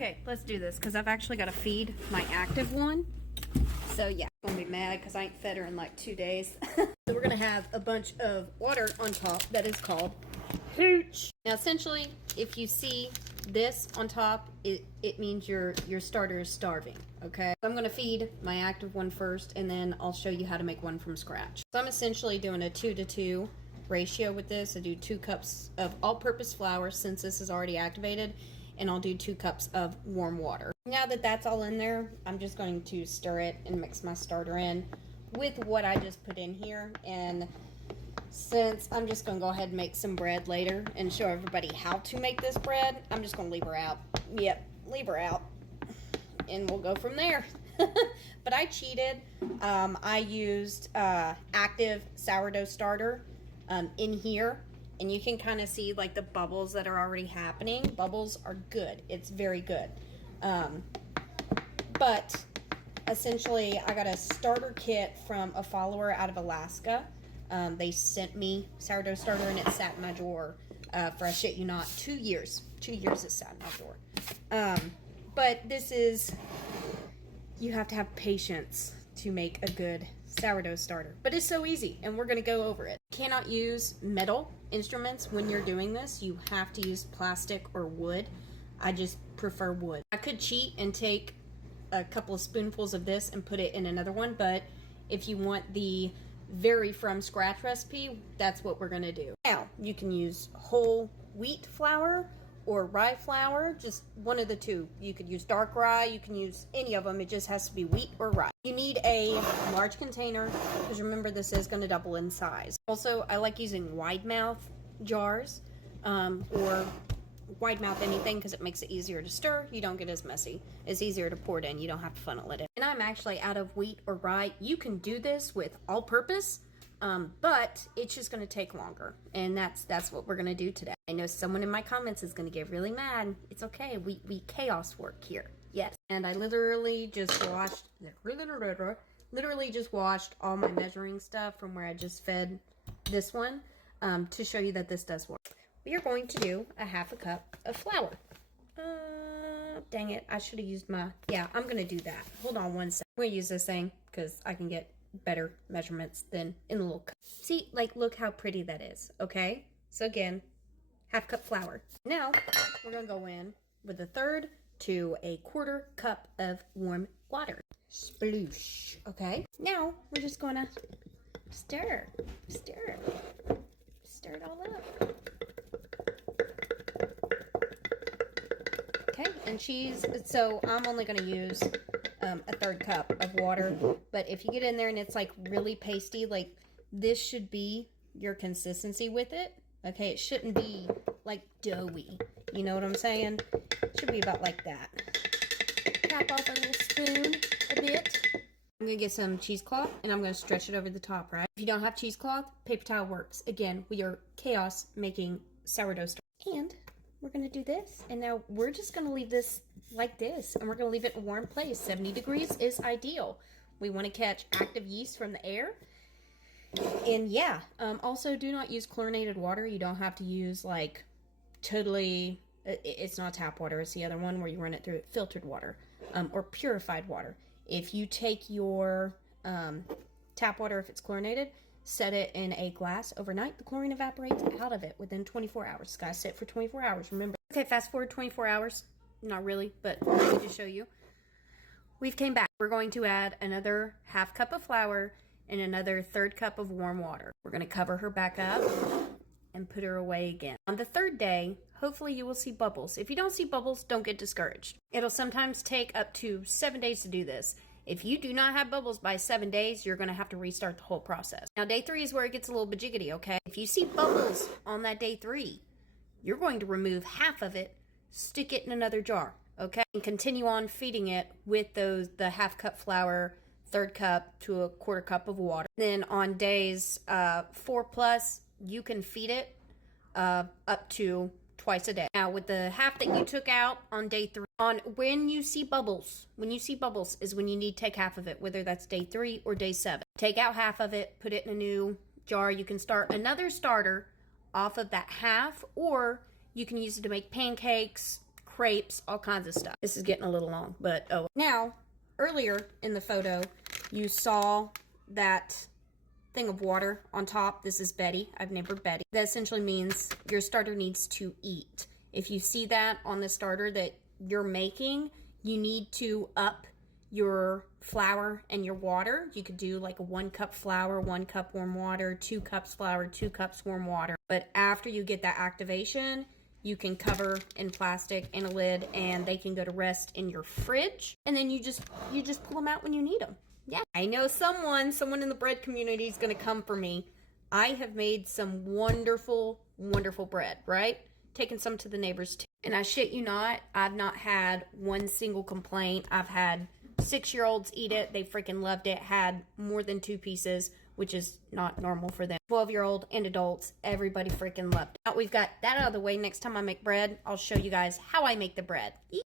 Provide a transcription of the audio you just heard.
Okay, let's do this because I've actually got to feed my active one. So yeah, I'm gonna be mad because I ain't fed her in like 2 days. So we're gonna have a bunch of water on top that is called hooch. Now essentially, if you see this on top, it means your starter is starving, okay? So I'm gonna feed my active one first, and then I'll show you how to make one from scratch. So I'm essentially doing a 2-to-2 ratio with this. I do 2 cups of all-purpose flour since this is already activated, and I'll do 2 cups of warm water. Now that that's all in there, I'm just going to stir it and mix my starter in with what I just put in here. And since I'm just gonna go ahead and make some bread later and show everybody how to make this bread, I'm just gonna leave her out. Yep, leave her out. And we'll go from there. But I cheated. I used active sourdough starter in here. And you can kind of see like the bubbles that are already happening. Bubbles are good. It's very good. But essentially, I got a starter kit from a follower out of Alaska. They sent me sourdough starter, and it sat in my drawer for, I shit you not, 2 years. 2 years it sat in my drawer. But this is, you have to have patience to make a good sourdough starter. But it's so easy, and we're going to go over it. You cannot use metal instruments when you're doing this. You have to use plastic or wood. I just prefer wood. I could cheat and take a couple of spoonfuls of this and put it in another one, but if you want the very from scratch recipe, that's what we're gonna do. Now, you can use whole wheat flour or rye flour, just one of the two. You could use dark rye, you can use any of them, it just has to be wheat or rye. You need a large container, because remember this is gonna double in size. Also, I like using wide mouth jars, or wide mouth anything, because it makes it easier to stir. You don't get as messy. It's easier to pour it in. You don't have to funnel it in. And I'm actually out of wheat or rye. You can do this with all purpose, but it's just going to take longer. And that's what we're going to do today. I know someone in my comments is going to get really mad. It's okay. We chaos work here. Yes. And I literally just washed all my measuring stuff from where I just fed this one, to show you that this does work. We are going to do a 1/2 cup of flour. Dang it, I should have used my, yeah, I'm going to do that. Hold on one second. I'm going to use this thing because I can get better measurements than in the little cup. See, like, look how pretty that is, okay? So again, 1/2 cup flour. Now, we're going to go in with 1/3 to 1/4 cup of warm water. Sploosh, okay? Now, we're just going to stir it all up. Okay, and so I'm only going to use 1/3 cup of water, but if you get in there and it's like really pasty, like this should be your consistency with it, okay? It shouldn't be like doughy, you know what I'm saying? It should be about like that. Tap off a little spoon a bit. I'm going to get some cheesecloth, and I'm going to stretch it over the top, right? If you don't have cheesecloth, paper towel works. Again, we are chaos making sourdough starter. And we're going to do this, and now we're just going to leave this like this, and we're going to leave it in a warm place. 70 degrees is ideal. We want to catch active yeast from the air. And yeah, also do not use chlorinated water. You don't have to use like totally, it's not tap water, it's the other one where you run it through filtered water, or purified water. If you take your tap water, if it's chlorinated, set it in a glass overnight, the chlorine evaporates out of it within 24 hours. It's got to sit for 24 hours, remember. Okay, fast forward 24 hours. Not really, but let me just show you. We've came back. We're going to add another 1/2 cup of flour and another 1/3 cup of warm water. We're going to cover her back up and put her away again. On the 3rd day, hopefully you will see bubbles. If you don't see bubbles, don't get discouraged. It'll sometimes take up to 7 days to do this. If you do not have bubbles by 7 days, you're going to have to restart the whole process. Now, day 3 is where it gets a little bajiggity, okay? If you see bubbles on that day 3, you're going to remove half of it, stick it in another jar, okay? And continue on feeding it with the 1/2 cup flour, 1/3 cup to 1/4 cup of water. Then on days 4 plus, you can feed it up to twice a day. Now, with the half that you took out on day 3, when you see bubbles is when you need to take half of it, whether that's day 3 or day 7. Take out half of it, put it in a new jar. You can start another starter off of that half, or you can use it to make pancakes, crepes, all kinds of stuff. This is getting a little long, but oh. Now, earlier in the photo, you saw that thing of water on top. This is Betty. I've named her Betty. That essentially means your starter needs to eat. If you see that on the starter that you're making, you need to up your flour and your water. You could do like a 1 cup flour, 1 cup warm water, 2 cups flour, 2 cups warm water. But after you get that activation, you can cover in plastic and a lid, and they can go to rest in your fridge. And then you just pull them out when you need them. Yeah, I know someone in the bread community is going to come for me. I have made some wonderful, wonderful bread, right? Taken some to the neighbors too. And I shit you not, I've not had one single complaint. I've had 6-year-olds eat it. They freaking loved it. Had more than 2 pieces, which is not normal for them. 12-year-old and adults, everybody freaking loved it. Now we've got that out of the way. Next time I make bread, I'll show you guys how I make the bread.